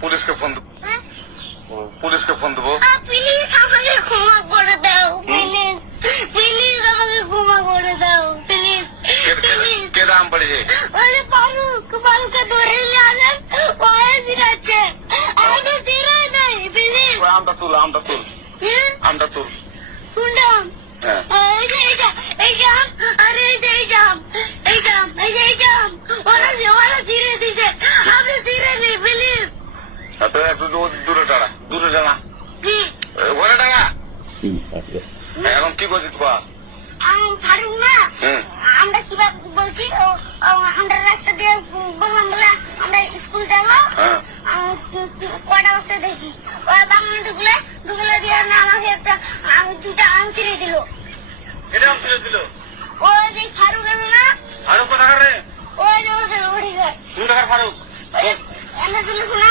পুলিশকে ফোন দেবো, পুলিশকে ফোন দেবো। প্লিজ আমাকে ক্ষমা করে দাও, প্লিজ প্লিজ আমাকে ক্ষমা করে দাও, প্লিজ প্লিজ। কে দাম পড়েছে? ওরে ফারুককে ধরে নিয়ে আসেন, ওরে ফিরাচ্ছে, আমি ফিরাই নাই, প্লিজ। আমটা তুল, আমটা তুল, আমটা তুল। কোনটা আম? হ্যাঁ, এই জাম, আরে এই জাম, এই জাম, এই জাম, ওরা ছিঁড়ে দিছে, আপনি ছিঁড়ে দিন, প্লিজ। একটু দূরে টানা, দূরে টানা, কি ওরে টানা। এখন কি করছিস বা? ফারুক না, আমরা কিভাবে বলছি, আমরা রাস্তা দিয়ে বললাম বলে আমরা স্কুল যাবো, কটা বস্তা দেখি ওই বাংলা ঢুকলে দিয়ে না আমাকে একটা দুটা আম ছিঁড়ে দিল। এটা আম ছিঁড়ে দিল? ওই যে ফারুক এলো না, ফারুক কোথাকার রে? ওই যে ওঠে ওঠে যায়। কোথাকার ফারুক? আমরা শুনে শোনা